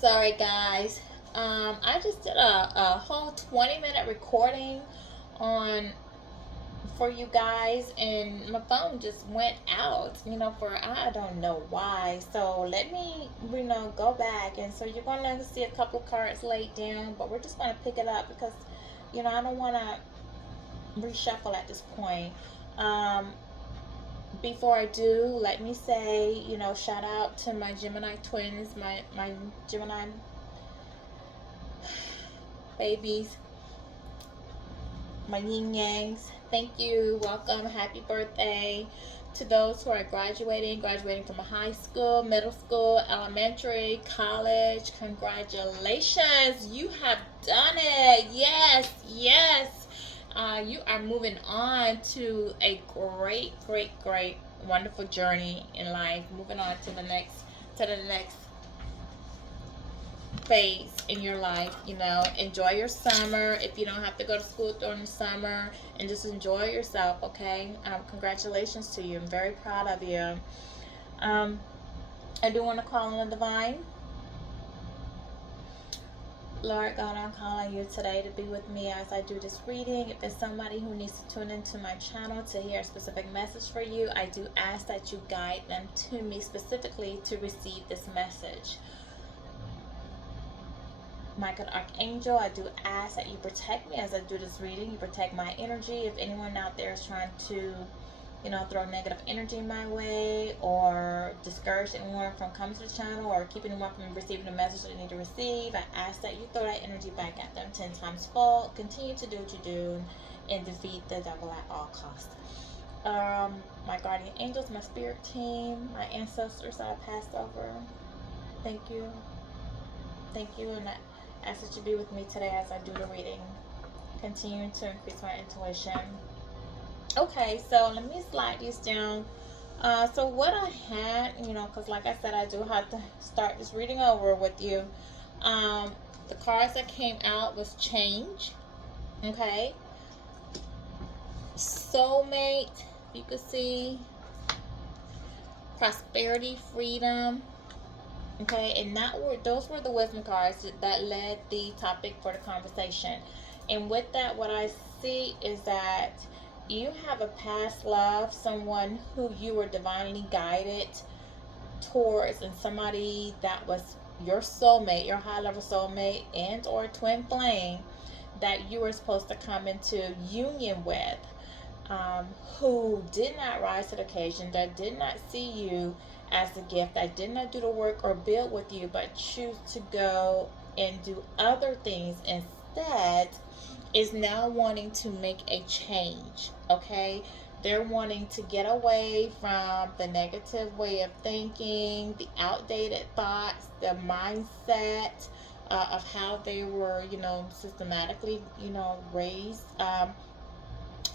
Sorry, guys. I just did a whole 20-minute recording on for you guys, and my phone just went out. For I don't know why. So let me, go back, and so you're gonna see a couple cards laid down, but we're just gonna pick it up because, I don't want to reshuffle at this point. Um, Before I do, let me say, shout out to my Gemini twins, my Gemini babies, my yin yangs. Thank you. Welcome. Happy birthday to those who are graduating from high school, middle school, elementary, college. Congratulations. You have done it. Yes, yes. You are moving on to a great, great, great, wonderful journey in life. Moving on to the next phase in your life. Enjoy your summer if you don't have to go to school during the summer, and just enjoy yourself. Okay. Congratulations to you. I'm very proud of you. um, I do want to call on the divine. Lord God, I'm calling you today to be with me as I do this reading. If there's somebody who needs to tune into my channel to hear a specific message for you, I do ask that you guide them to me specifically to receive this message. My good archangel, I do ask that you protect me as I do this reading. You protect my energy. If anyone out there is trying to, throw negative energy my way, or discourage anyone from coming to the channel, or keep anyone from receiving the message they need to receive, I ask that you throw that energy back at them 10 times fold. Continue to do what you do and defeat the devil at all costs. My guardian angels, my spirit team, my ancestors that I passed over, thank you. Thank you, and I ask that you be with me today as I do the reading. Continuing to increase my intuition. Okay, so let me slide these down. So what I had, because like I said, I do have to start this reading over with you. The cards that came out was change. Okay. Soulmate, you can see. Prosperity, freedom. Okay, and those were the wisdom cards that led the topic for the conversation. And with that, what I see is that you have a past love, someone who you were divinely guided towards, and somebody that was your soulmate, your high level soulmate, and or twin flame that you were supposed to come into union with, who did not rise to the occasion, that did not see you as a gift, that did not do the work or build with you, but choose to go and do other things instead, is now wanting to make a change. Okay. They're wanting to get away from the negative way of thinking, the outdated thoughts, the mindset of how they were, systematically, raised,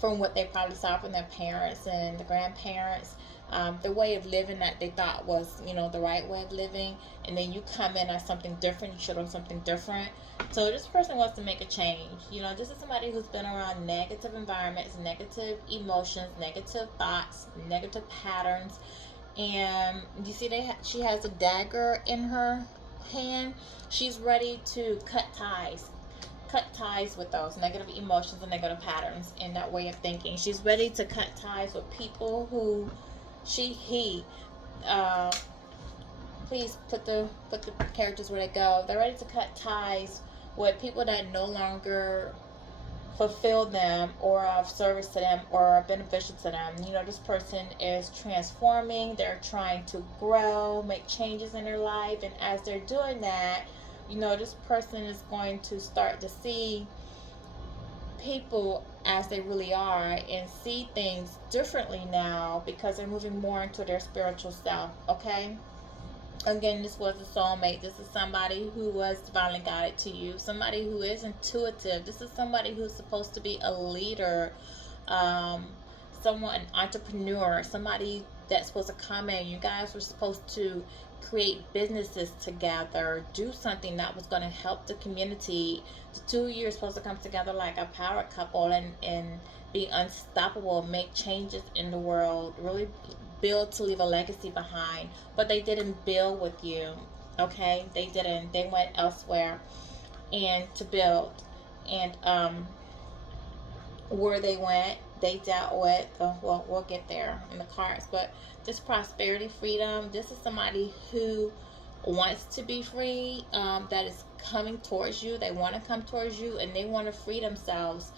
from what they probably saw from their parents and the grandparents, the way of living that they thought was, the right way of living, and then you come in as something different, you show them something different. So this person wants to make a change. This is somebody who's been around negative environments, negative emotions, negative thoughts, negative patterns, and you see she has a dagger in her hand. She's ready to cut ties with those negative emotions and negative patterns in that way of thinking. She's ready to cut ties with people who he please put the characters where they go. They're ready to cut ties with people that no longer fulfill them or of service to them or are beneficial to them. This person is transforming. They're trying to grow, make changes in their life, and as they're doing that, this person is going to start to see people as they really are and see things differently now because they're moving more into their spiritual self. Okay. Again, this was a soulmate. This is somebody who was divinely guided to you, somebody who is intuitive. This is somebody who's supposed to be a leader, um, someone, an entrepreneur, somebody that's supposed to come in. You guys were supposed to create businesses together, do something that was going to help the community. The two of you are supposed to come together like a power couple and be unstoppable, make changes in the world, really build to leave a legacy behind. But they didn't build with you. Okay, they didn't. They went elsewhere and to build. And where they went, they dealt with, well, we'll get there in the cards, but this prosperity, freedom, this is somebody who wants to be free, that is coming towards you. They want to come towards you, and they want to free themselves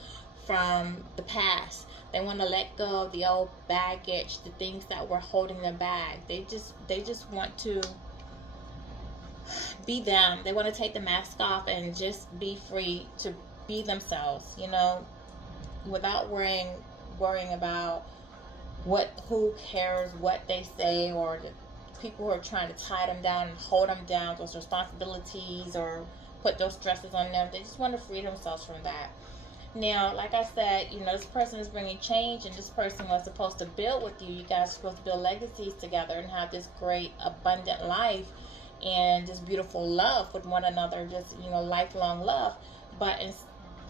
from the past. They want to let go of the old baggage, the things that were holding them back. They just want to be them. They want to take the mask off and just be free to be themselves, without worrying about who cares what they say, or the people who are trying to tie them down and hold them down, those responsibilities, or put those stresses on them. They just want to free themselves from that. Now, like I said, this person is bringing change, and this person was supposed to build with you. You guys are supposed to build legacies together and have this great, abundant life and this beautiful love with one another, just, lifelong love. But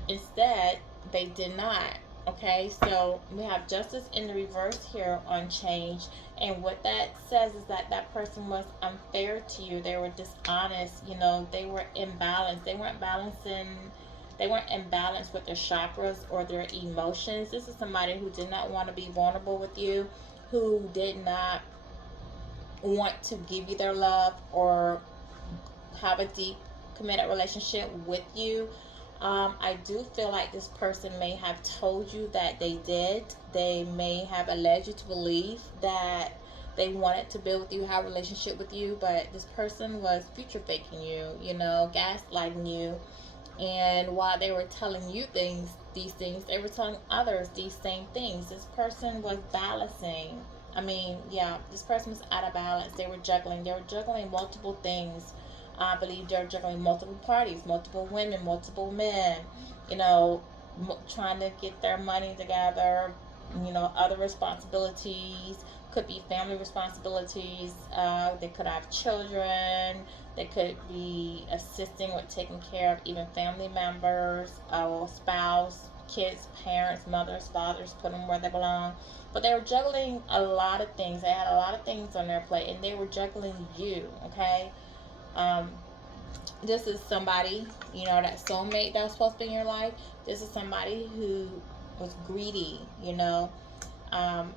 instead, they did not. Okay, so we have justice in the reverse here on change. And what that says is that that person was unfair to you. They were dishonest. They were imbalanced. They weren't in balance with their chakras or their emotions. This is somebody who did not want to be vulnerable with you, who did not want to give you their love or have a deep, committed relationship with you. I do feel like this person may have told you that they did. They may have alleged you to believe that they wanted to build with you, have a relationship with you, but this person was future faking you, gaslighting you. And while they were telling you these things, they were telling others these same things. This person was balancing. I mean, yeah, this person was out of balance. They were juggling. They were juggling multiple things. I believe they're juggling multiple parties, multiple women, multiple men. You know, trying to get their money together. Other responsibilities, could be family responsibilities. They could have children. They could be assisting with taking care of even family members, spouse, kids, parents, mothers, fathers, put them where they belong. But they were juggling a lot of things. They had a lot of things on their plate, and they were juggling you. Okay, um, this is somebody, that soulmate that's supposed to be in your life. This is somebody who was greedy. Um,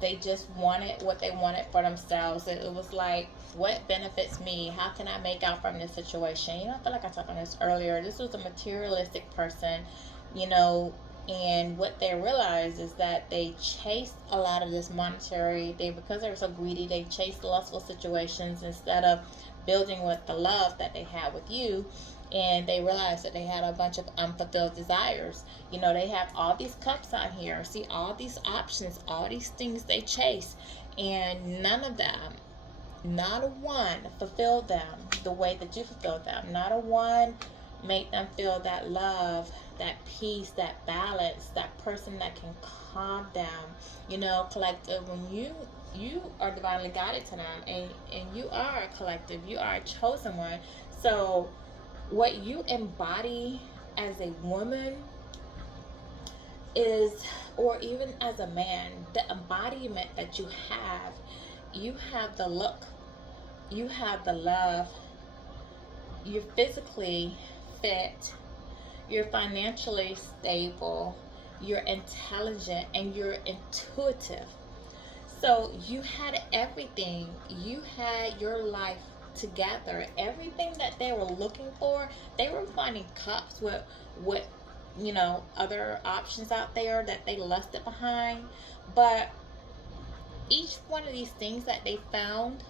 they just wanted what they wanted for themselves. It was like, what benefits me? How can I make out from this situation? I feel like I talked on this earlier. This was a materialistic person, you know, and what they realized is that they chased a lot of this monetary. Because they were so greedy, they chased lustful situations instead of building with the love that they had with you. And they realized that they had a bunch of unfulfilled desires. They have all these cups on here. See, all these options, all these things they chase, and none of them, not a one, fulfilled them the way that you fulfilled them. Not a one made them feel that love, that peace, that balance, that person that can calm down. Collective. When you are divinely guided to them, and you are a collective, you are a chosen one. So what you embody as a woman is, or even as a man, the embodiment that you have the look, you have the love, you're physically fit, you're financially stable, you're intelligent, and you're intuitive. So you had everything. You had your life together. Everything that they were looking for, they were finding cups with other options out there that they lusted behind. But each one of these things that they found,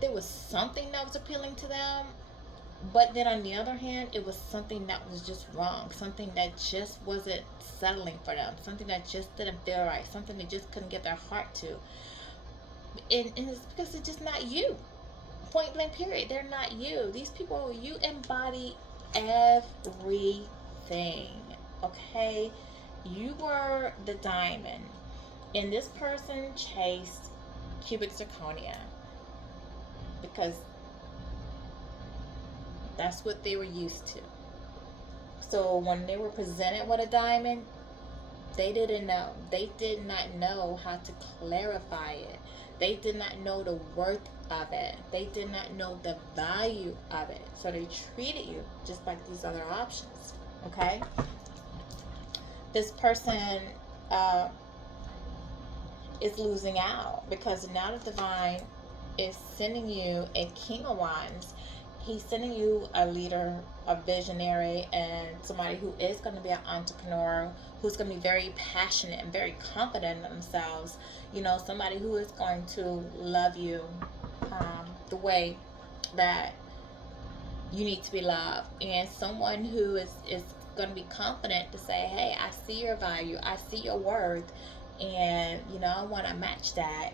there was something that was appealing to them. But then on the other hand, it was something that was just wrong, something that just wasn't settling for them, something that just didn't feel right, something they just couldn't get their heart to. And it's because it's just not you. Point blank period. They're not you. These people, you embody everything. Okay? You were the diamond. And this person chased cubic zirconia because that's what they were used to. So when they were presented with a diamond, they didn't know. They did not know how to clarify it. They did not know the worth of it. They did not know the value of it. So they treated you just like these other options. Okay? This person uh, is losing out because now the divine is sending you a king of wands. He's sending you a leader, a visionary, and somebody who is going to be an entrepreneur, who's going to be very passionate and very confident in themselves. You know, somebody who is going to love you the way that you need to be loved, and someone who is going to be confident to say, hey, I see your value, I see your worth, and you know, I want to match that.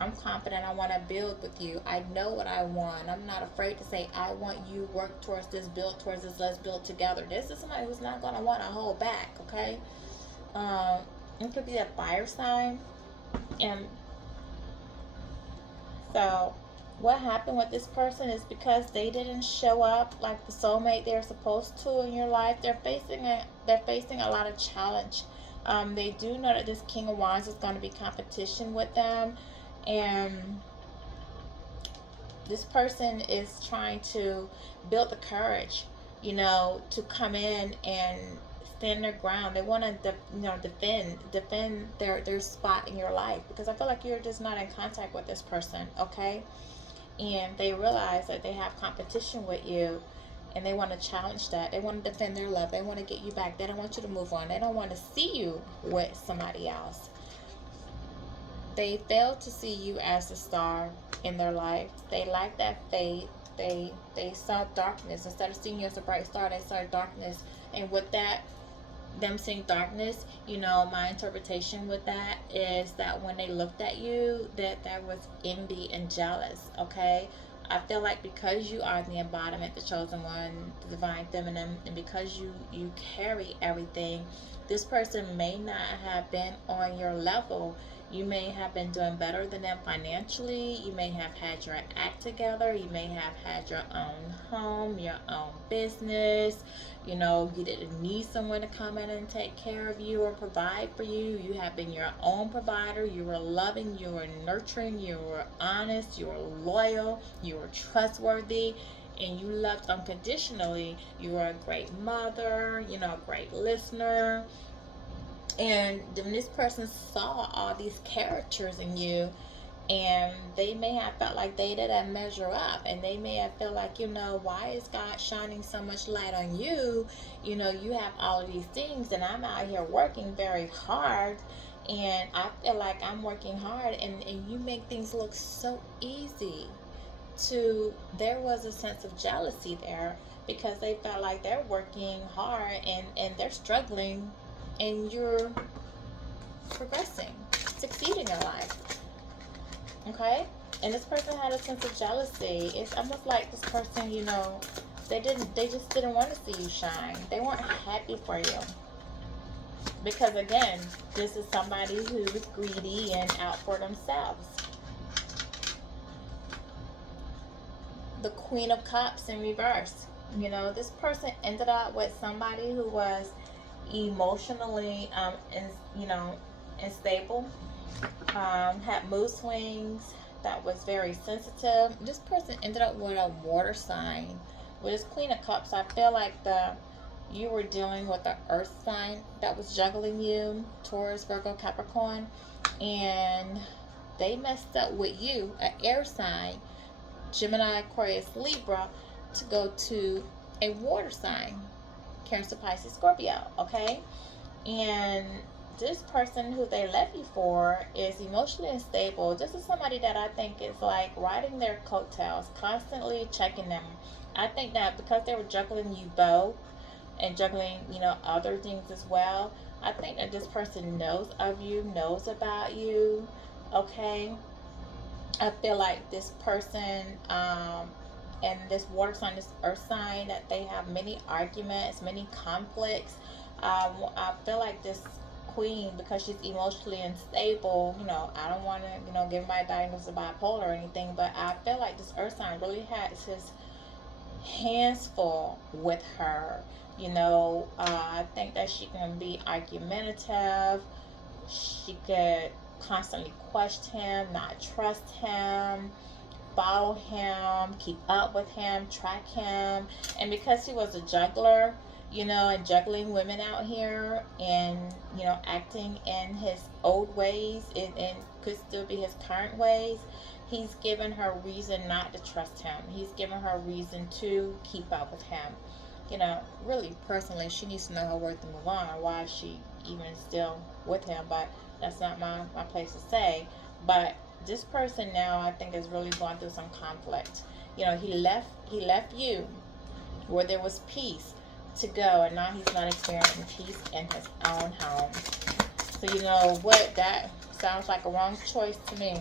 I'm confident. I want to build with you. I know what I want. I'm not afraid to say, I want you, work towards this, build towards this, let's build together. This is somebody who's not going to want to hold back, okay? It could be a fire sign. And so what happened with this person is because they didn't show up like the soulmate they're supposed to in your life, they're facing a lot of challenge. They do know that this King of Wands is going to be competition with them, and this person is trying to build the courage, you know, to come in and stand their ground. They want to, defend their spot in your life, because I feel like you're just not in contact with this person, okay? And they realize that they have competition with you, and they want to challenge that. They want to defend their love. They want to get you back. They don't want you to move on. They don't want to see you with somebody else. They fail to see you as a star in their life. They lack that faith. They saw darkness. Instead of seeing you as a bright star, they saw darkness. And with that, them seeing darkness, you know, my interpretation with that is that when they looked at you, that was envy and jealous, okay? I feel like because you are the embodiment, the chosen one, the divine feminine, and because you carry everything, this person may not have been on your level. You may have been doing better than them financially. You may have had your act together. You may have had your own home, your own business. You know, you didn't need someone to come in and take care of you or provide for you. You have been your own provider. You were loving, you were nurturing, you were honest, you were loyal, you were trustworthy, and you loved unconditionally. You were a great mother, you know, a great listener. And when this person saw all these characters in you, and they may have felt like they didn't measure up, and they may have felt like, you know, why is God shining so much light on you? You know, you have all of these things, and I'm out here working very hard, and I feel like I'm working hard, and you make things look so easy. There was a sense of jealousy there, because they felt like they're working hard, and they're struggling, and you're progressing, succeeding in life. Okay? And this person had a sense of jealousy. It's almost like this person, you know, they just didn't want to see you shine. They weren't happy for you. Because again, this is somebody who's greedy and out for themselves. The Queen of Cups in reverse. You know, this person ended up with somebody who was emotionally unstable, had mood swings, that was very sensitive. This person ended up with a water sign. With this Queen of Cups, I feel like you were dealing with the earth sign that was juggling you, Taurus, Virgo, Capricorn, and they messed up with you, an air sign, Gemini, Aquarius, Libra, to go to a water sign, Cancer, Pisces, Scorpio, okay? And this person who they left you for is emotionally unstable. This is somebody that I think is like riding their coattails, constantly checking them. I think that because they were juggling you both and juggling, you know, other things as well, I think that this person knows of you, knows about you, okay? I feel like this person, and this water sign, this earth sign, that they have many arguments, many conflicts. I feel like this queen, because she's emotionally unstable, you know, I don't want to, you know, give my diagnosis of bipolar or anything, but I feel like this earth sign really has his hands full with her. You know, I think that she can be argumentative. She could constantly question him, not trust him. follow him, keep up with him, track him. And because he was a juggler, and juggling women out here, and acting in his old ways, and could still be his current ways, he's given her reason not to trust him. He's given her reason to keep up with him. Really, personally, she needs to know her worth and move on, or why she even still with him. But that's not my place to say. But this person now, I think, is really going through some conflict. He left you where there was peace to go, and now he's not experiencing peace in his own home. So you know what? That sounds like a wrong choice to me.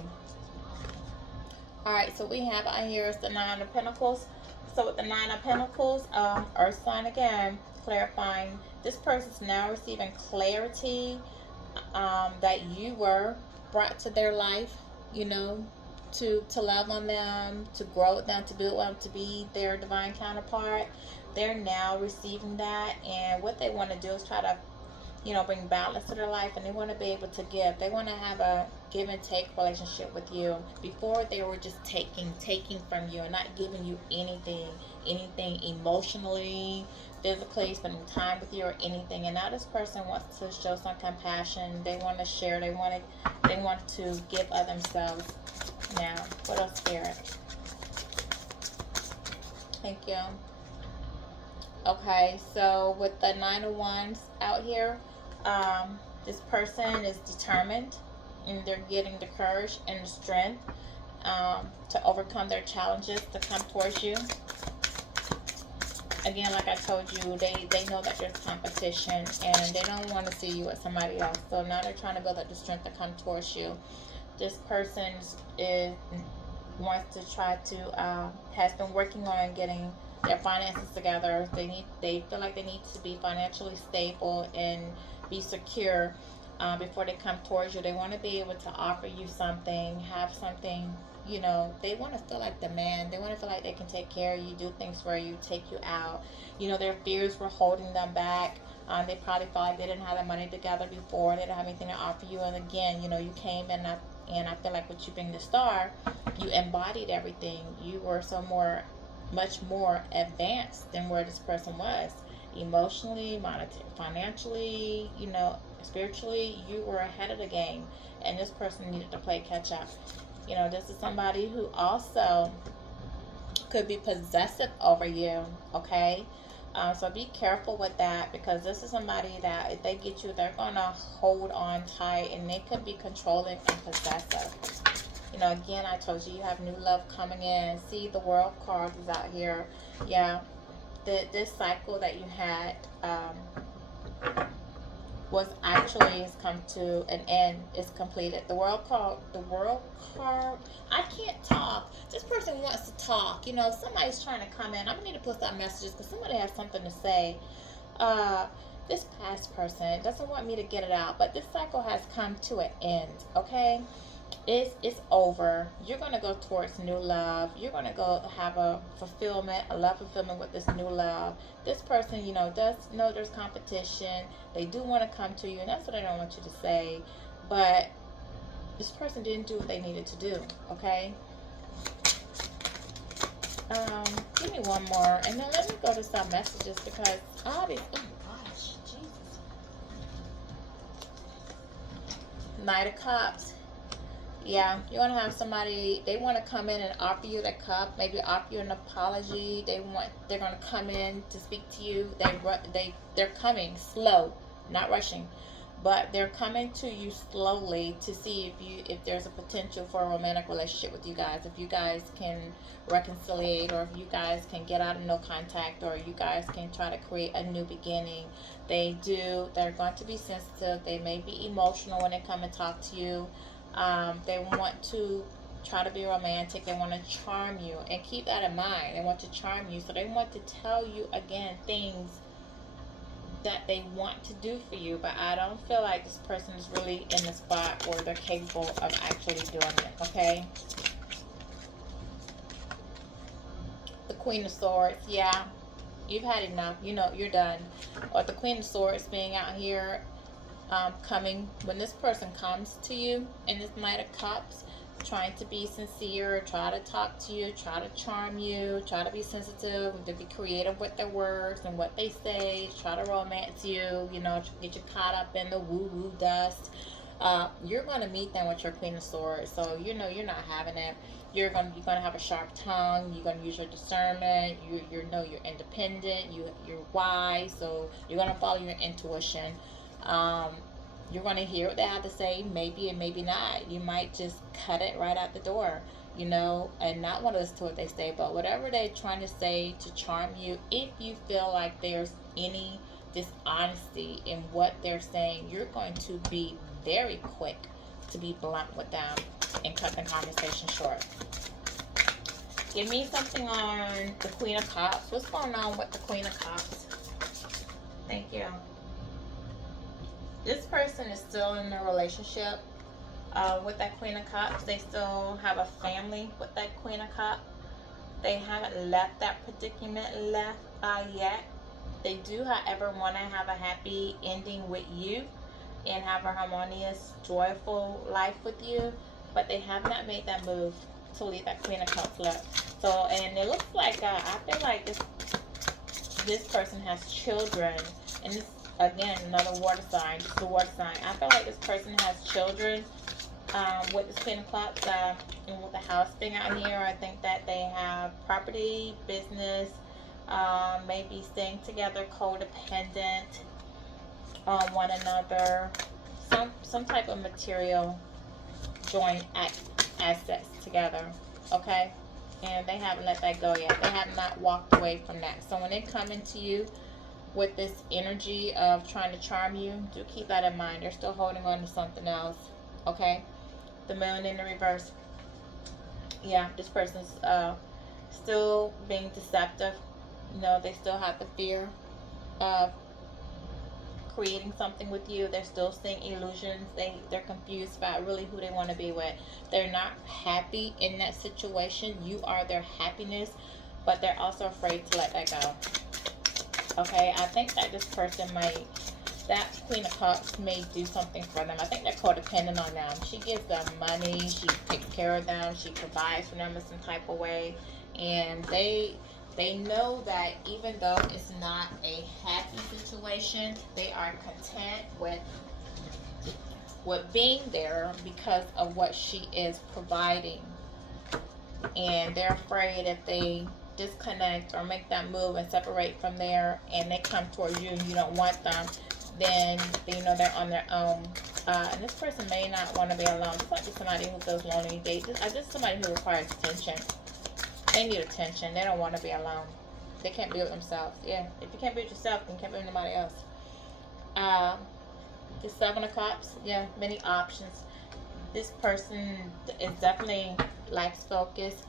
Alright, so we have out here is the Nine of Pentacles. So with the Nine of Pentacles, Earth sign again, clarifying. This person's now receiving clarity that you were brought to their life, to love on them, to grow with them, to build them, to be their divine counterpart. They're now receiving that, and what they want to do is try to bring balance to their life, and they want to be able to give. They want to have a give and take relationship with you. Before, they were just taking from you and not giving you anything emotionally, physically, spending time with you or anything. And now this person wants to show some compassion. They want to share. They want to give of themselves. Now, what else, Spirit? Thank you. Okay, so with the Nine of Wands out here, this person is determined, and they're getting the courage and the strength to overcome their challenges, to come towards you. Again, like I told you, they know that there's competition, and they don't want to see you with somebody else. So now they're trying to build up the strength to come towards you. This person wants to try to has been working on getting their finances together. They feel like they need to be financially stable and be secure before they come towards you. They want to be able to offer you something, have something. They want to feel like the man. They want to feel like they can take care of you, do things for you, take you out. Their fears were holding them back. They probably felt like they didn't have the money together before. They didn't have anything to offer you. And again, you came in, and I feel like with you being the star, you embodied everything. You were much more advanced than where this person was. Emotionally, financially, spiritually, you were ahead of the game. And this person needed to play catch up. This is somebody who also could be possessive over you, okay? So be careful with that, because this is somebody that if they get you, they're going to hold on tight, and they could be controlling and possessive. Again, I told you have new love coming in. See, the World card is out here. Yeah, this cycle that you had has come to an end. It's completed. The World card. I can't talk. This person wants to talk. Somebody's trying to come in. I'm gonna need to put some messages because somebody has something to say. This past person doesn't want me to get it out, but this cycle has come to an end. Okay. It's over. You're going to go towards new love. You're going to go have a love fulfillment with this new love. This person, does know there's competition. They do want to come to you, and that's what I don't want you to say. But this person didn't do what they needed to do, okay? Give me one more, and then let me go to some messages, because all these, oh my gosh, Jesus. Knight of Cups. Yeah, you want to have somebody, they want to come in and offer you the cup, maybe offer you an apology. They're going to come in to speak to you. They're coming slow, not rushing, but they're coming to you slowly to see if there's a potential for a romantic relationship with you guys. If you guys can reconcile, or if you guys can get out of no contact, or you guys can try to create a new beginning. They're going to be sensitive. They may be emotional when they come and talk to you. They want to try to be romantic. They want to charm you, and keep that in mind. They want to charm you, so they want to tell you again things that they want to do for you. But I don't feel like this person is really in the spot where they're capable of actually doing it. Okay. The Queen of Swords. Yeah, you've had enough. You're done. Or the Queen of Swords being out here. When this person comes to you in this Knight of Cups, trying to be sincere, try to talk to you, try to charm you, try to be sensitive, to be creative with their words and what they say, try to romance you, you know, get you caught up in the woo-woo dust. You're going to meet them with your Queen of Swords, so you know you're not having it. You're gonna have a sharp tongue. You're gonna use your discernment. You know you're independent. You're wise, so you're gonna follow your intuition. Um, you're gonna hear what they have to say, maybe and maybe not. You might just cut it right out the door, you know, and not want to listen to what they say. But whatever they're trying to say to charm you, if you feel like there's any dishonesty in what they're saying, you're going to be very quick to be blunt with them and cut the conversation short. Give me something on the Queen of Cups. What's going on with the Queen of Cups? Thank you. This person is still in a relationship with that Queen of Cups. They still have a family with that Queen of Cups. They haven't left that predicament yet. They do, however, want to have a happy ending with you and have a harmonious, joyful life with you, but they have not made that move to leave that Queen of Cups left. So, and it looks like I feel like this person has children, and this again another water sign. This is a water sign. I feel like this person has children with this Queen of Cups, and with the house being out here, I think that they have property, business, maybe staying together, codependent on one another, some type of material joint assets together, okay? And they haven't let that go yet. They have not walked away from that. So when they come into you with this energy of trying to charm you, do keep that in mind. They're still holding on to something else, okay? The Moon in the reverse. Yeah, this person's still being deceptive. You know, they still have the fear of creating something with you. They're still seeing illusions. They're confused about really who they want to be with. They're not happy in that situation. You are their happiness, but they're also afraid to let that go. Okay, I think that this person that Queen of Cups may do something for them. I think they're codependent on them. She gives them money. She takes care of them. She provides for them in some type of way, and they know that even though it's not a happy situation, they are content with being there because of what she is providing. And they're afraid if they disconnect or make that move and separate from there, and they come towards you and you don't want them, then you know they're on their own. And this person may not want to be alone. This might be somebody who goes lonely. Just somebody who requires attention. They need attention. They don't want to be alone. They can't be with themselves. Yeah, if you can't be with yourself, then you can't be with nobody else. The Seven of Cups. Yeah, many options. This person is definitely life focused,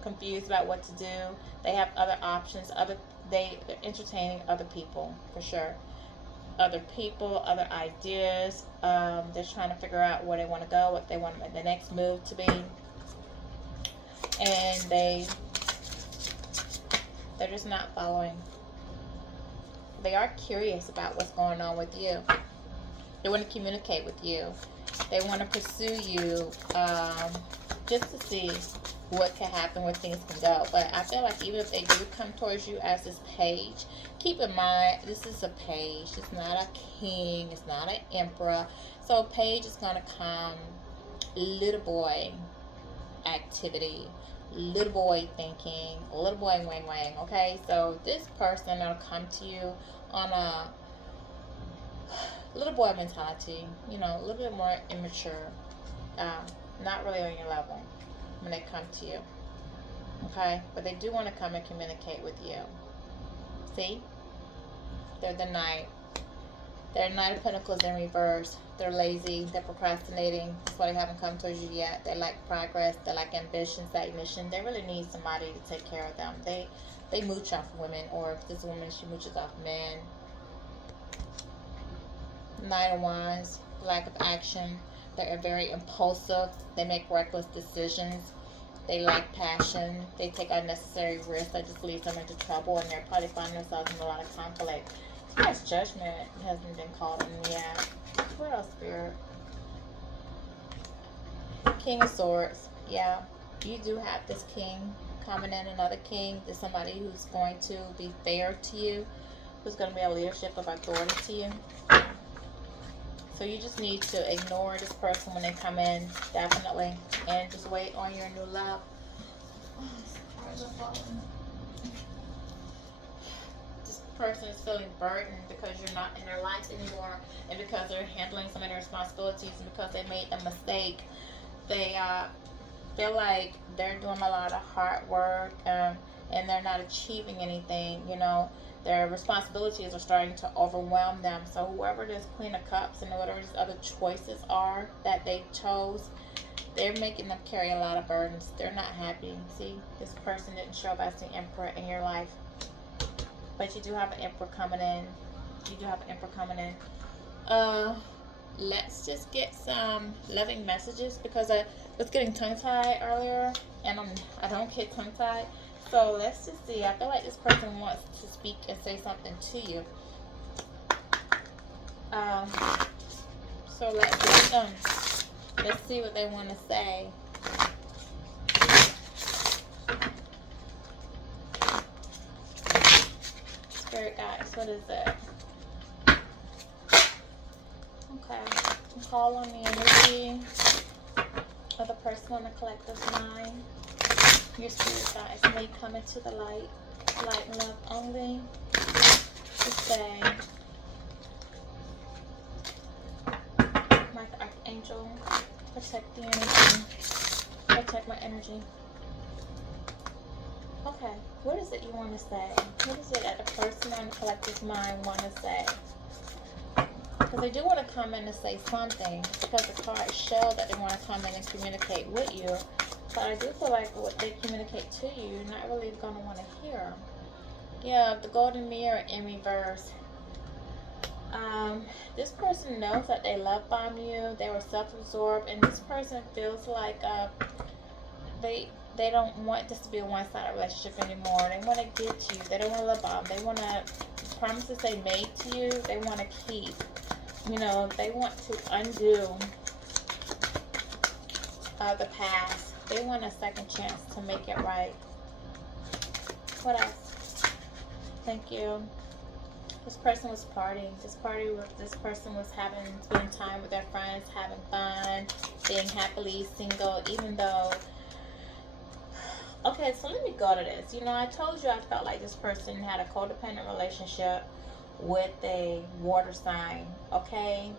confused about what to do. They have other options. They're entertaining other people for sure. Other people, other ideas. They're trying to figure out where they want to go, what they want the next move to be. And they're just not following. They are curious about what's going on with you. They want to communicate with you. They want to pursue you, just to see what can happen, where things can go. But I feel like even if they do come towards you as this page, keep in mind this is a page. It's not a king. It's not an emperor. So a page is going to come little boy activity, little boy thinking, little boy wang wang. Okay, so this person will come to you on a little boy mentality, you know, a little bit more immature, not really on your level when they come to you. Okay, but they do want to come and communicate with you. See, they're the Knight. They're Knight of Pentacles in reverse. They're lazy. They're procrastinating. That's why they haven't come towards you yet. They like progress. They like ambition, stagnation. They really need somebody to take care of them. They mooch off women, or if this is a woman, she mooches off men. Knight of Wands. Lack of action. They're very impulsive. They make reckless decisions. They lack passion. They take unnecessary risks that just leads them into trouble, and they're probably finding themselves in a lot of conflict. Yes, judgment hasn't been called in yet. Where else, Spirit? King of Swords. Yeah, you do have this king coming in, another king. There's somebody who's going to be fair to you, who's going to be a leadership of authority to you. So you just need to ignore this person when they come in, definitely, and just wait on your new love. This person is feeling burdened because you're not in their life anymore, and because they're handling some of their responsibilities, and because they made a mistake. They feel like they're doing a lot of hard work, and they're not achieving anything. You know, their responsibilities are starting to overwhelm them. So whoever this Queen of Cups and whatever these other choices are that they chose, they're making them carry a lot of burdens. They're not happy. See, this person didn't show up as the Emperor in your life, but you do have an Emperor coming in. You do have an Emperor coming in. Let's just get some loving messages, because I was getting tongue-tied earlier, and I don't get tongue-tied. So let's just see. I feel like this person wants to speak and say something to you. So let's see what they want to say. Spirit guides, what is it? Okay. Call on the energy of the person on the collective's mind. Your spirit guides may come into the light and love only. To say, my archangel, protect the energy, protect my energy. Okay, what is it you want to say? What is it that the person on the collective's mind want to say? Because they do want to come in and say something, because the cards show that they want to come in and communicate with you. But I do feel like what they communicate to you, you're not really going to want to hear. Yeah, the golden mirror in reverse. This person knows that they love bomb you. They were self-absorbed, and this person feels like they don't want this to be a one-sided relationship anymore. They want to get to you. They don't want to love bomb. They want to, promises they made to you, they want to keep. You know, they want to undo the past. They want a second chance to make it right. What else? Thank you. This person was partying. This person was spending time with their friends, having fun, being happily single, even though. Okay, so let me go to this. You know, I told you I felt like this person had a codependent relationship with a water sign. Okay.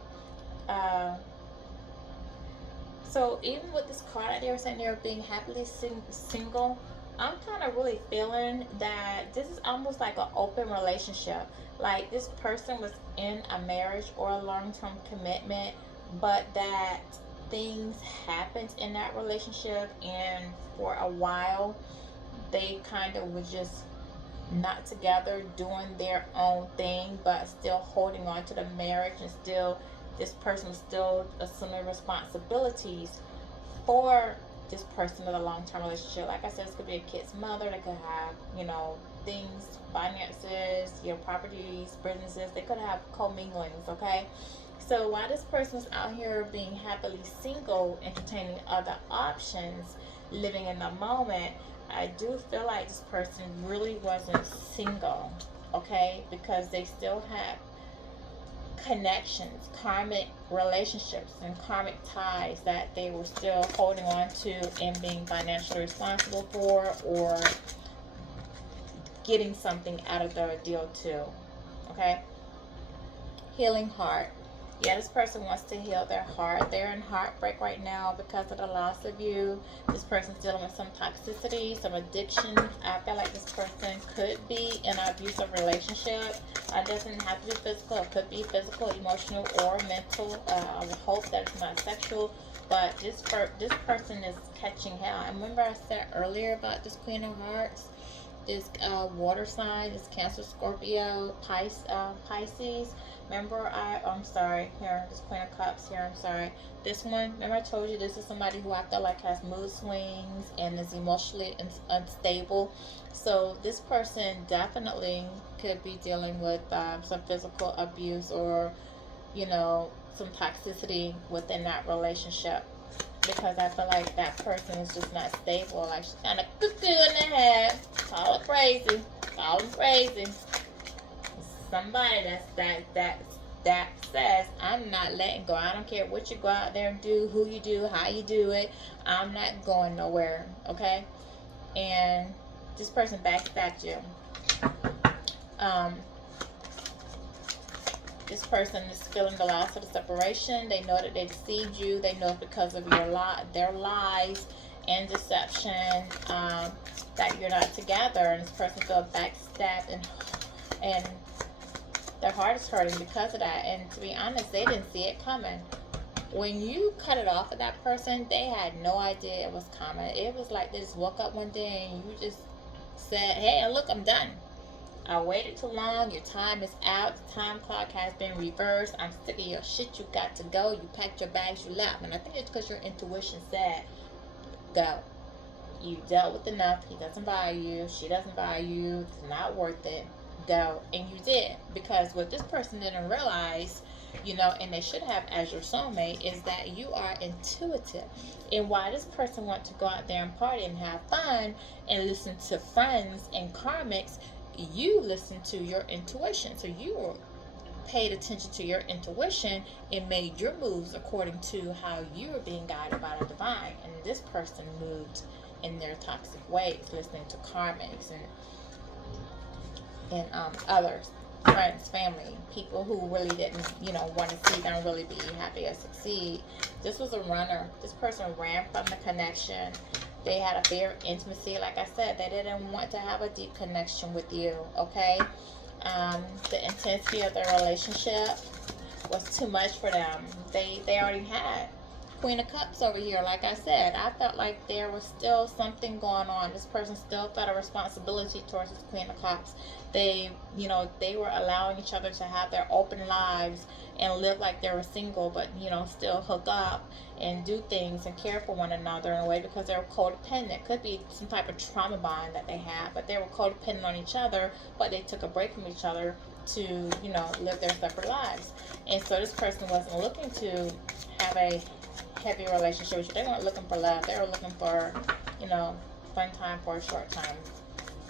So even with this card that they were saying they were being happily single, I'm kind of really feeling that this is almost like an open relationship. Like this person was in a marriage or a long-term commitment, but that things happened in that relationship, and for a while they kind of was just not together, doing their own thing, but still holding on to the marriage, and still this person was still assuming responsibilities for this person in a long-term relationship. Like I said, this could be a kid's mother. They could have, you know, things, finances, your properties, businesses. They could have comminglings, okay? So while this person was out here being happily single, entertaining other options, living in the moment, I do feel like this person really wasn't single, okay? Because they still have connections, karmic relationships, and karmic ties that they were still holding on to and being financially responsible for, or getting something out of their deal too, okay? Healing heart. Yeah, this person wants to heal their heart. They're in heartbreak right now because of the loss of you. This person's dealing with some toxicity, some addiction. I feel like this person could be in an abusive relationship. It doesn't have to be physical. It could be physical, emotional, or mental. I would hope that it's not sexual. But this person is catching hell. And remember I said earlier about this Queen of Hearts? This water sign, this Cancer, Scorpio, Pisces. Remember, I'm sorry, here, this Queen of Cups here, I'm sorry. This one, remember I told you this is somebody who I feel like has mood swings and is emotionally unstable. So this person definitely could be dealing with some physical abuse, or, you know, some toxicity within that relationship. because I feel like that person is just not stable. Like she's kind of cuckoo in the head. Call it crazy. Call them crazy. Somebody that says, I'm not letting go. I don't care what you go out there and do, who you do, how you do it. I'm not going nowhere. Okay? And this person backstabbed you. This person is feeling the loss of the separation. They know that they deceived you. They know because of their lies and deception that you're not together. And this person feels backstabbed, and their heart is hurting because of that. And to be honest, they didn't see it coming. When you cut it off with that person, they had no idea it was coming. It was like they just woke up one day and you just said, hey, look, I'm done. I waited too long. Your time is out. The time clock has been reversed. I'm sick of your shit. You got to go. You packed your bags. You left. And I think it's because your intuition said, go. You dealt with enough. He doesn't buy you. She doesn't buy you. It's not worth it. Go. And you did. Because what this person didn't realize, and they should have as your soulmate, is that you are intuitive. And why this person wants to go out there and party and have fun and listen to friends and karmics, you listen to your intuition. So you paid attention to your intuition and made your moves according to how you are being guided by the divine. And this person moved in their toxic ways, listening to karmics and others, friends, family, people who really didn't, want to see them really be happy or succeed. This was a runner. This person ran from the connection. They had a fear of intimacy. Like I said, they didn't want to have a deep connection with you, okay? The intensity of their relationship was too much for them. They already had Queen of Cups over here. Like I said, I felt like there was still something going on. This person still felt a responsibility towards this Queen of Cups. They were allowing each other to have their open lives and live like they were single, but, still hook up and do things and care for one another in a way because they were codependent. Could be some type of trauma bond that they had, but they were codependent on each other, but they took a break from each other to, live their separate lives. And so this person wasn't looking to have a heavy relationship with you. They weren't looking for love. They were looking for, fun time for a short time.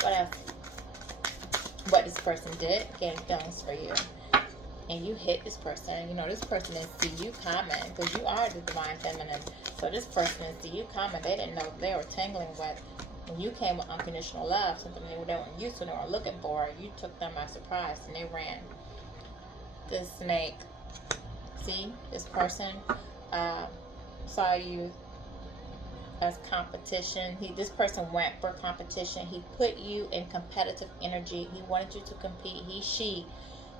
What else? What this person did, gain feelings for you. And you hit this person. This person didn't see you coming because you are the divine feminine. So this person didn't see you coming. They didn't know they were tangling with. When you came with unconditional love, something they weren't used to, they weren't looking for, you took them by surprise and they ran. This snake. See, this person saw you as competition. This person went for competition. He put you in competitive energy. He wanted you to compete. She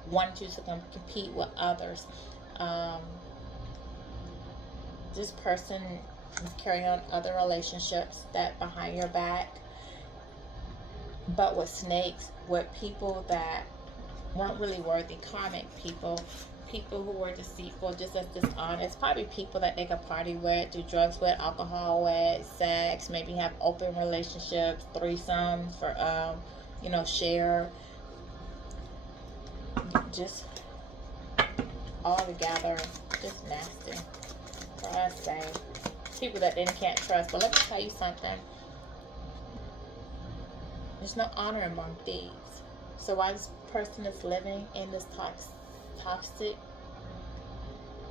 wanted you to compete with others. This person is carrying on other relationships that behind your back, but with snakes, with people that weren't really worthy, karmic people who were deceitful, just as dishonest, probably people that they could party with, do drugs with, alcohol with, sex, maybe have open relationships, threesomes for, share, just all together, just nasty, for us say. People that they can't trust. But let me tell you something. There's no honor among thieves. So while this person is living in this toxic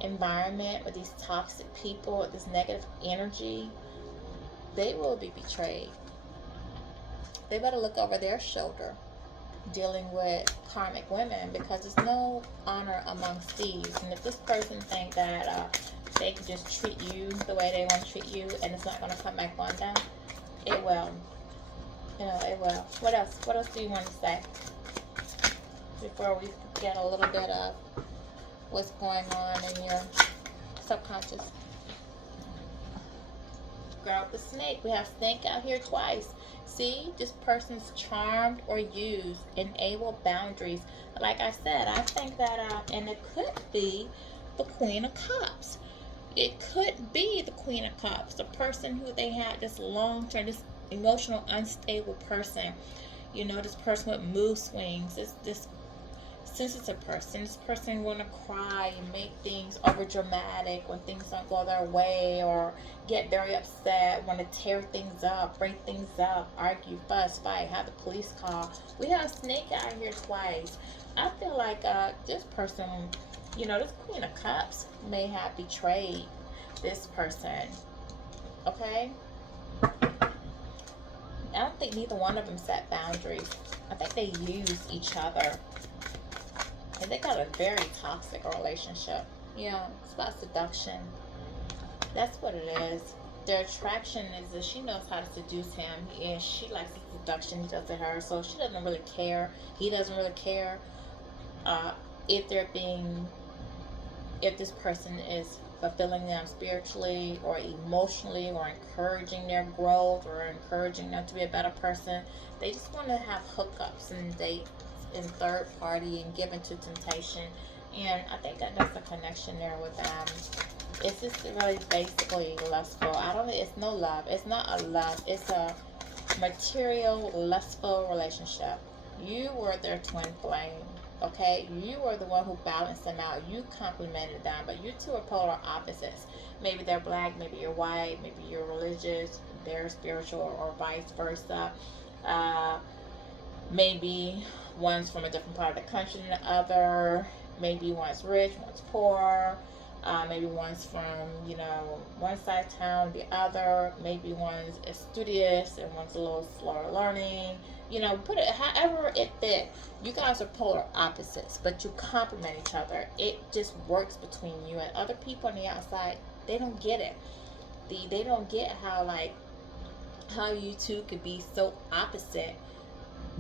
environment with these toxic people, with this negative energy, they will be betrayed. They better look over their shoulder dealing with karmic women, because there's no honor amongst thieves. And if this person think that they can just treat you the way they want to treat you and it's not going to come back on them, it will. It will. What else? What else do you want to say before we get a little bit of what's going on in your subconscious? Girl, the snake. We have snake out here twice. See, this person's charmed or used, enable boundaries. Like I said, I think that, and it could be the Queen of Cups. It could be the Queen of Cups, the person who they had this long-term, this emotional, unstable person. This person with mood swings, this sensitive person. This person want to cry and make things over dramatic when things don't go their way, or get very upset, want to tear things up, break things up, argue, fuss, fight, have the police call. We have Snake out here twice. I feel like this person, this Queen of Cups may have betrayed this person. Okay? I don't think neither one of them set boundaries. I think they use each other. And they got a very toxic relationship. Yeah, it's about seduction. That's what it is. Their attraction is that she knows how to seduce him, and she likes the seduction he does to her. So she doesn't really care. He doesn't really care uh, if if this person is fulfilling them spiritually or emotionally, or encouraging their growth, or encouraging them to be a better person. They just want to have hookups and dates and third party and give into temptation. And I think that that's a connection there with them. It's just really basically lustful. It's no love. It's not a love. It's a material, lustful relationship. You were their twin flame. Okay, you were the one who balanced them out. You complemented them, but you two are polar opposites. Maybe they're black, maybe you're white, maybe you're religious, they're spiritual, or vice versa. Uh, Maybe one's from a different part of the country than the other. Maybe one's rich, one's poor. Maybe one's from, one side of town, the other. Maybe one's studious and one's a little slower learning. Put it however it fit. You guys are polar opposites, but you complement each other. It just works between you, and other people on the outside, they don't get it. They don't get how you two could be so opposite,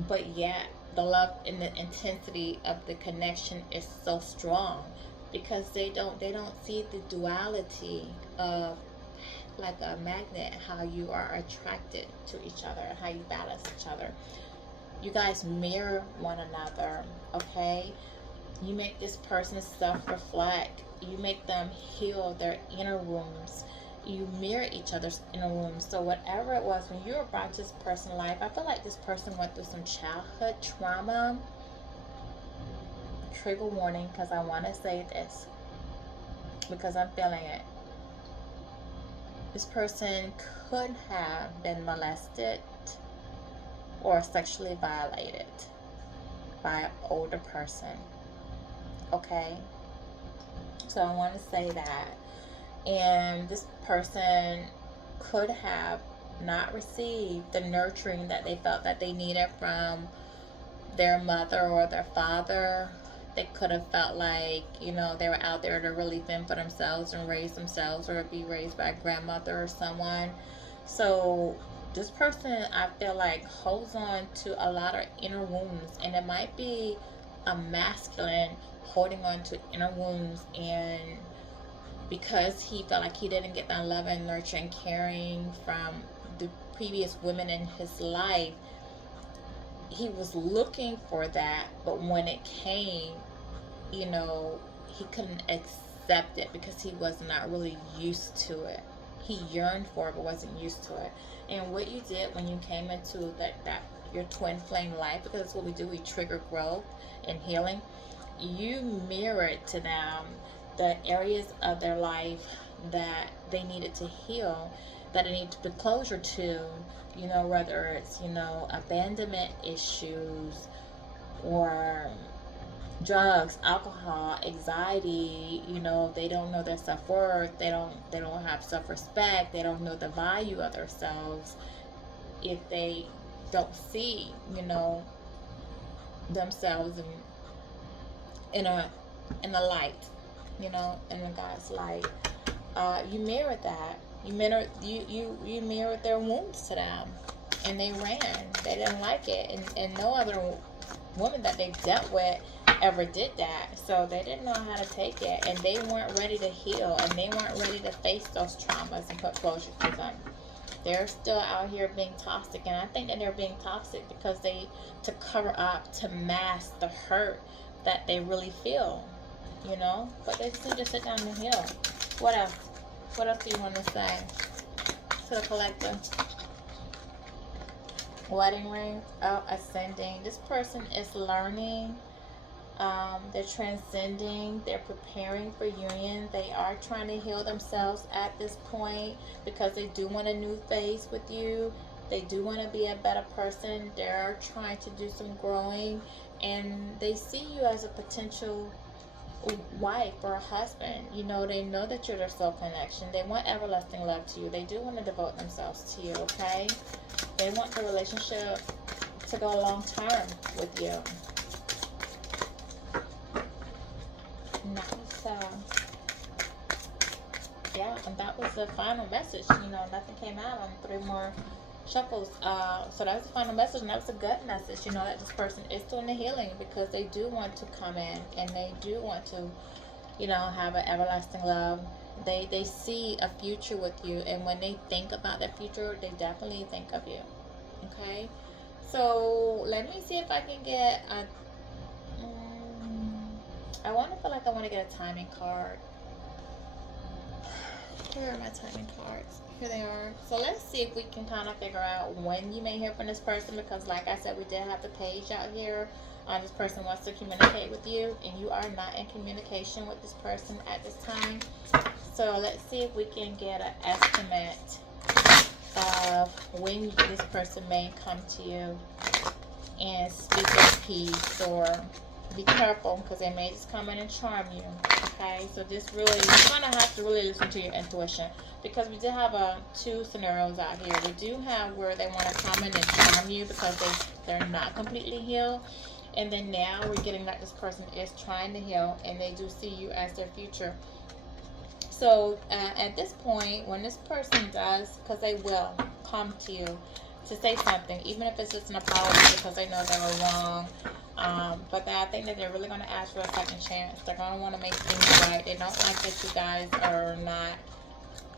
but yet the love and the intensity of the connection is so strong, because they don't see the duality of, like a magnet, how you are attracted to each other, how you balance each other. You guys mirror one another. Okay, you make this person self-reflect. You make them heal their inner wounds. You mirror each other's inner wounds. So whatever it was when you were brought to this person's life, I feel like this person went through some childhood trauma. Trigger warning, because I want to say this, because I'm feeling it. This person could have been molested or sexually violated by an older person. Okay, so I want to say that. And this person could have not received the nurturing that they felt that they needed from their mother or their father. They could have felt like, they were out there to really fend for themselves and raise themselves, or be raised by a grandmother or someone. So this person, I feel like, holds on to a lot of inner wounds, and it might be a masculine holding on to inner wounds, and because he felt like he didn't get that love and nurturing, caring from the previous women in his life, he was looking for that. But when it came, he couldn't accept it, because he was not really used to it. He yearned for it, but wasn't used to it. And what you did when you came into that your twin flame life, because that's what we do, we trigger growth and healing. You mirrored to them the areas of their life that they needed to heal, that they needed to put closure to, whether it's, abandonment issues, or drugs, alcohol, anxiety. They don't know their self-worth, they don't have self-respect, they don't know the value of themselves. If they don't see, themselves in a light, in a God's light. You mirrored that. You mirrored their wounds to them, and they ran. They didn't like it, and no other woman that they dealt with ever did that. So they didn't know how to take it, and they weren't ready to heal, and they weren't ready to face those traumas and put closure to them. They're still out here being toxic, and I think that they're being toxic because to cover up, to mask the hurt that they really feel, but they just need to sit down and heal. What else? What else do you want to say to the collective? Wedding ring. Oh, ascending. This person is learning They're transcending. They're preparing for union. They are trying to heal themselves at this point because they do want a new phase with you. They do want to be a better person. They're trying to do some growing, and they see you as a potential wife or a husband. You know, they know that you're their soul connection. They want everlasting love to you. They do want to devote themselves to you, okay? They want the relationship to go a long term with you. Nice. Yeah, and that was the final message. You know, nothing came out on 3 more shuffles. So that was the final message, and that was a good message. You know, that this person is doing the healing because they do want to come in and they do want to, you know, have an everlasting love. They see a future with you, and when they think about that future, they definitely think of you. Okay, so let me see if I can get a. I want to feel like I want to get a timing card. Where are my timing cards? Here they are. So let's see if we can kind of figure out when you may hear from this person, because like I said, we did have the page out here. This person wants to communicate with you, and you are not in communication with this person at this time. So let's see if we can get an estimate of when this person may come to you and speak their piece, or be careful because they may just come in and charm you. Okay, so this really, you're gonna have to really listen to your intuition, because we did have 2 scenarios out here. We do have where they want to come in and charm you because they're not completely healed, and then now we're getting that this person is trying to heal and they do see you as their future. So at this point, when this person does, because they will come to you to say something, even if it's just an apology because they know they were wrong. But I think that they're really going to ask for a second chance. They're going to want to make things right. They don't like that you guys are not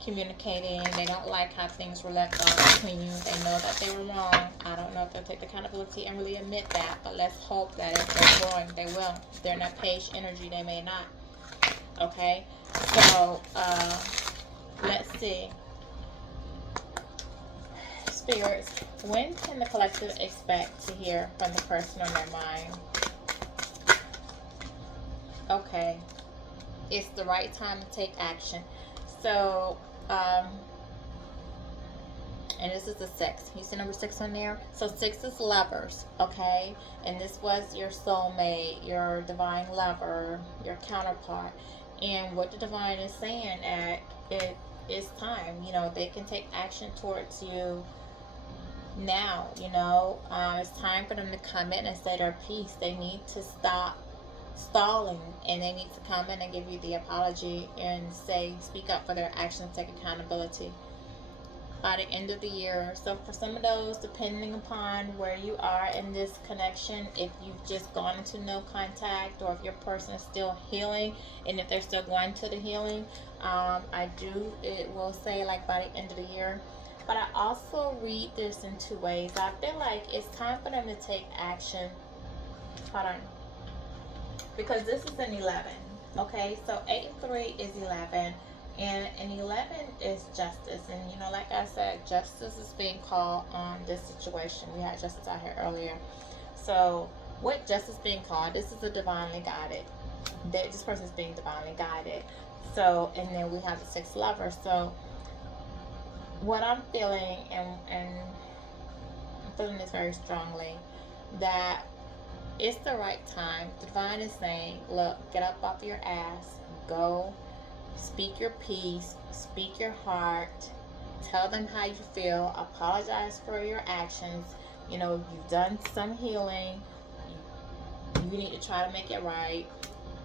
communicating. They don't like how things were left off between you. They know that they were wrong. I don't know if they'll take the accountability and really admit that, but let's hope that if they're growing, they will. If they're not page energy, they may not. Okay? So, let's see. Spirits, when can the collective expect to hear from the person on their mind? Okay, it's the right time to take action. So, and this is the 6. You see number 6 on there? So 6 is lovers, okay? And this was your soulmate, your divine lover, your counterpart. And what the divine is saying at it is time. You know, they can take action towards you now. You know, it's time for them to come in and say their piece. They need to stop stalling, and they need to come in and give you the apology and speak up for their actions, take accountability by the end of the year. So for some of those, depending upon where you are in this connection, if you've just gone into no contact, or if your person is still healing, and if they're still going to the healing, it will say like by the end of the year. But I also read this in 2 ways. I feel like it's time for them to take action. Hold on. Because this is an 11. Okay, so 8 and 3 is 11. And an 11 is justice. And you know, like I said, justice is being called on this situation. We had justice out here earlier. So what justice being called? This is a divinely guided. This person is being divinely guided. So, and then we have the 6 lovers. So what I'm feeling, and I'm feeling this very strongly, that it's the right time. The divine is saying, look, get up off your ass, go speak your piece, speak your heart, tell them how you feel, apologize for your actions. You know, you've done some healing, you need to try to make it right.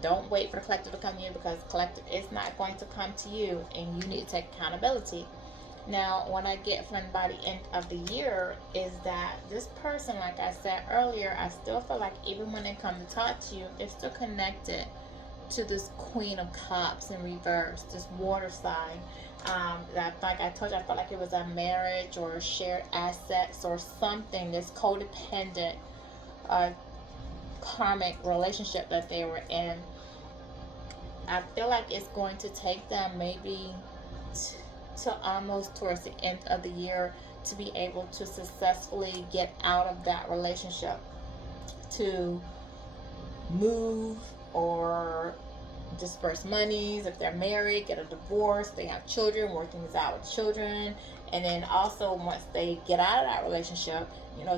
Don't wait for the collective to come to you, because the collective is not going to come to you, and you need to take accountability. Now, what I get from by the end of the year is that this person, like I said earlier, I still feel like even when they come to talk to you, they're still connected to this Queen of Cups in reverse, this water sign. That, like I told you, I felt like it was a marriage or shared assets or something, this codependent karmic relationship that they were in. I feel like it's going to take them maybe to almost towards the end of the year to be able to successfully get out of that relationship, to move or disperse monies. If they're married, get a divorce. They have children, work things out with children. And then also, once they get out of that relationship,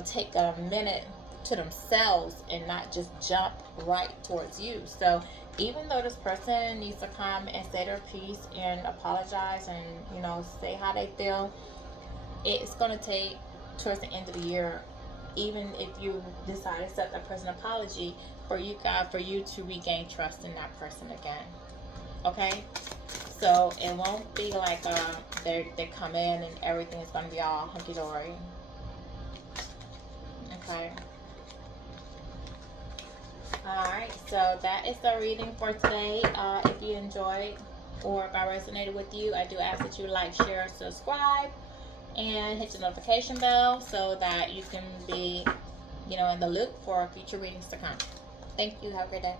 take a minute to themselves and not just jump right towards you. So even though this person needs to come and say their piece and apologize and say how they feel, it's going to take towards the end of the year, even if you decide to accept that person apology, for you to regain trust in that person again. Okay, so it won't be like they come in and everything is going to be all hunky-dory. Okay. Alright, so that is the reading for today. If you enjoyed or if I resonated with you, I do ask that you like, share, subscribe, and hit the notification bell so that you can be in the loop for future readings to come. Thank you. Have a great day.